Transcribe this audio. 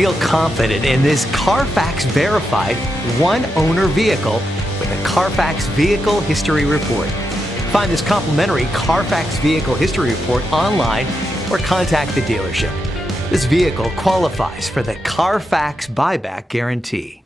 Feel confident in this Carfax verified one-owner vehicle with a Carfax Vehicle History Report. Find this complimentary Carfax Vehicle History Report online or contact the dealership. This vehicle qualifies for the Carfax Buyback Guarantee.